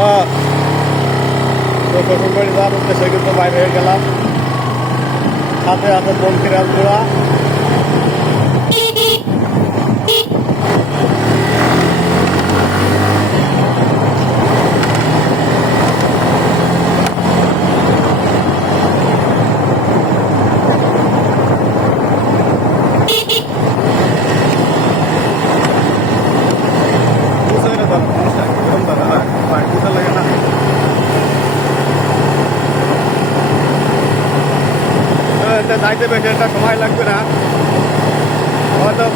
হ্যাঁ তো শ্বশুর যাওয়ার উদ্দেশ্যে কিন্তু বাইরে হয়ে গেলাম। সাথে আছে বনকিরাজ গুড়া বুঝতে পেরে দাঁড়া, সমস্যা নেই, এরকম দাঁড়া, হ্যাঁ, পায়ে বুঝতে লাগে না। হ্যাঁ, এটা যাইতে বেশি একটা সময় লাগবে না। হয়তো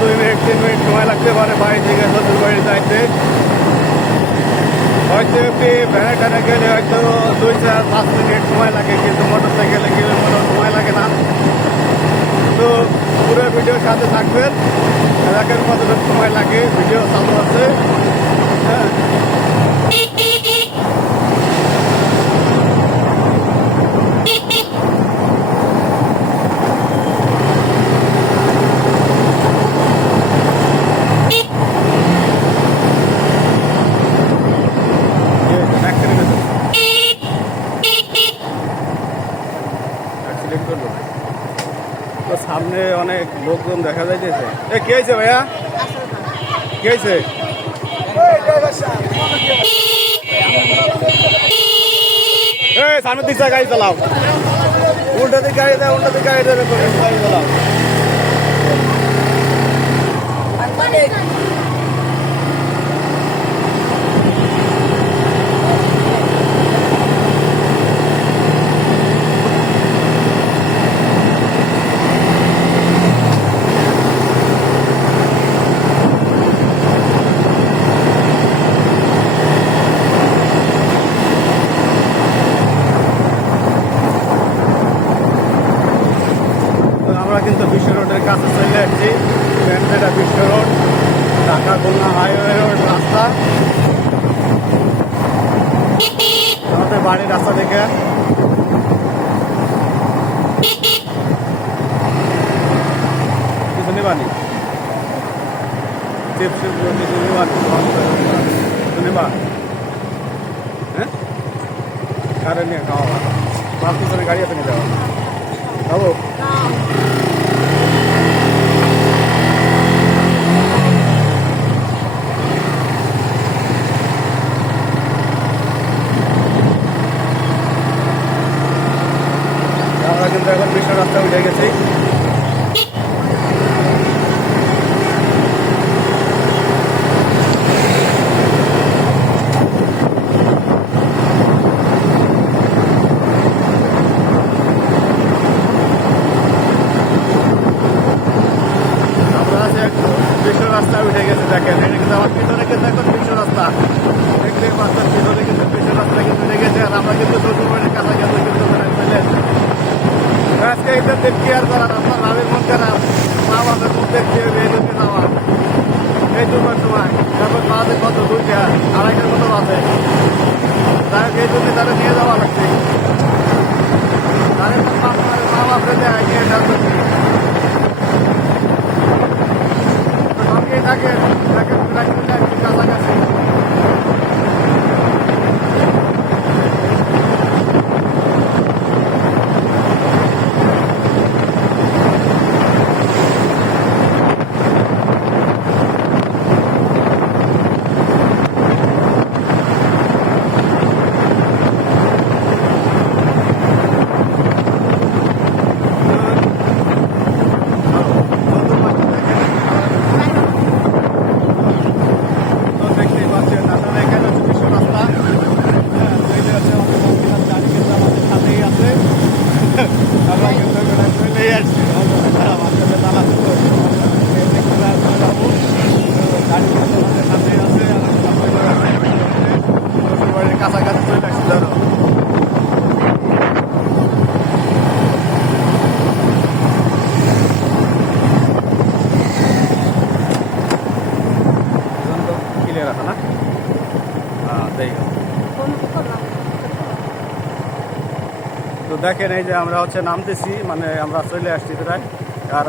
দুই মিনিট, তিন মিনিট সময় লাগতে পারে বাড়ি থেকে শ্বশুর বাড়ি যাইতে। হয়তো একটি ভ্যানে টানে গেলে হয়তো দুই চার পাঁচ মিনিট সময় লাগে, কিন্তু মোটর সাইকেলে গেলে কোনো সময় লাগে না। তো পুরো ভিডিওর সাথে থাকবেন। দেখেন কতটুকু সময় লাগে, ভিডিও চালু আছে। হ্যাঁ। অনেক লোকজন দেখা যাইতেছে। এ, কে আছে ভাইয়া? কে আছে সামনের দিক গাড়ি চালাও। উল্টা দিক গাড়ি দেয় উল্টা দিক গাড়ি দেয় গাড়ি চালাও তো আমরা কিন্তু বিশ্ব রোডের এসেছি যেটা Biswa road, Dhaka Khulna highway road রাস্তা। আমাদের বাড়ির রাস্তা থেকে কিছু নেবানি চিপস কিছু নেবা কিছু হ্যাঁ? খাওয়া? বাস আছে যাওয়া খাব আমরা কিন্তু এখন বিশ্ব রাস্তা উঠে রাস্তা উঠে গেছে, দেখেন কিন্তু আমার পিছনে কিন্তু এখন রাস্তা পিছনে কিন্তু রাস্তা কিন্তু আর আমরা কিন্তু শ্বশুরবাড়ির কাছাকাছি কিন্তু। আজকে এটা দেখতে আর করার আপনার ভাবের মন খারাপ মা বাবার মুখ বেরোতে যাওয়া এই দুটোর সময় এখন বাজে কত দুইটা আড়াইটার মতো বাজে। তাই এই জন্য তারা নিয়ে যাওয়া লাগছে তাদের মা বাপরে নিয়ে যাচ্ছে সঙ্গে থাকে তাকে প্রায় একটু কাছাকাছি তো দেখতেই পাচ্ছেন আপনারা এখানে হচ্ছে বিশ্ব রাস্তা হ্যাঁ, তো এই যে হচ্ছে আমাদের মন্দিরের গাড়ি কিন্তু আমাদের সাথেই আছে আমরা কিন্তু এখানে চলেই আসছি আমাদের তালা ছিল এই দেখতে চলে যাব তো গাড়ি কিন্তু আমাদের সাথেই আছে আর আমরা শ্বশুর বাড়ির কাছাকাছি চলে আসছি ধরো ক্লিয়ার আছে না হ্যাঁ তাই তো দেখেন এই যে আমরা হচ্ছে নামতেছি মানে আমরা চলে আসছি প্রায়। আর